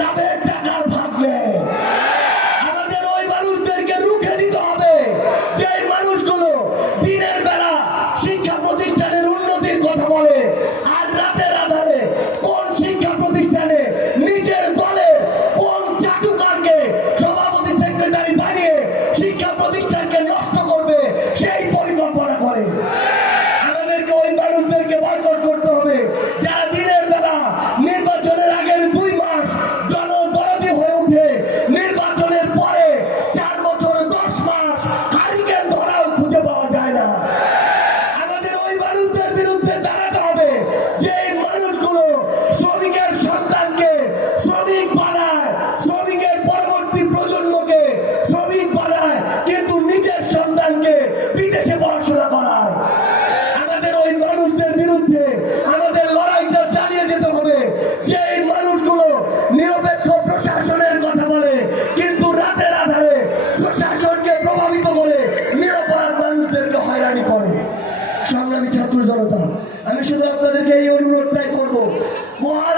লাভের টাকার ভাগ নেয়। আমাদের ওই মানুষদেরকে রুখে দিতে হবে, যে মানুষগুলো দিনের বেলা শিক্ষা প্রতিষ্ঠানের উন্নতির কথা বলে আর রাতের আধারে কোন শিক্ষা প্রতিষ্ঠানে নিজের দলের কোন চাটুকারকে সভাপতি সেক্রেটারি বানিয়ে শিক্ষা প্রতিষ্ঠানকে নষ্ট করবে সেই পরিকল্পনা করে। আমাদেরকে ওই মানুষদেরকে বয়কট করতে হবে যারা দিনের বেলা নির্বাচনের আগের 2 মাস জনদরদি হয়ে উঠে নির্বাচনের পরে 4 বছর 10 মাস হারিকেন ধরাও খুঁজে পাওয়া যায় না। আমাদের ওই মানুষদের বিরুদ্ধে দাঁড়াতে হবে যে মানুষগুলো শ্রমিকের সন্তানকে শ্রমিক বানায়, শ্রমিকের পরবর্তী প্রজন্মকে শ্রমিক বানায়, কিন্তু নিজের সন্তানকে বিদেশে পড়াশোনা করায়। আমাদের ওই মানুষদের বিরুদ্ধে আমাদের লড়াইটা চালিয়ে যেতে হবে। যে মানুষগুলো নিরপেক্ষ প্রশাসনের কথা বলে কিন্তু রাতের আধারে প্রশাসনকে প্রভাবিত করে নিরপরাধ মানুষদেরকে হয়রানি করে। সংগ্রামী ছাত্র জনতা, আমি শুধু আপনাদেরকে এই অনুরোধটাই করবো, মহান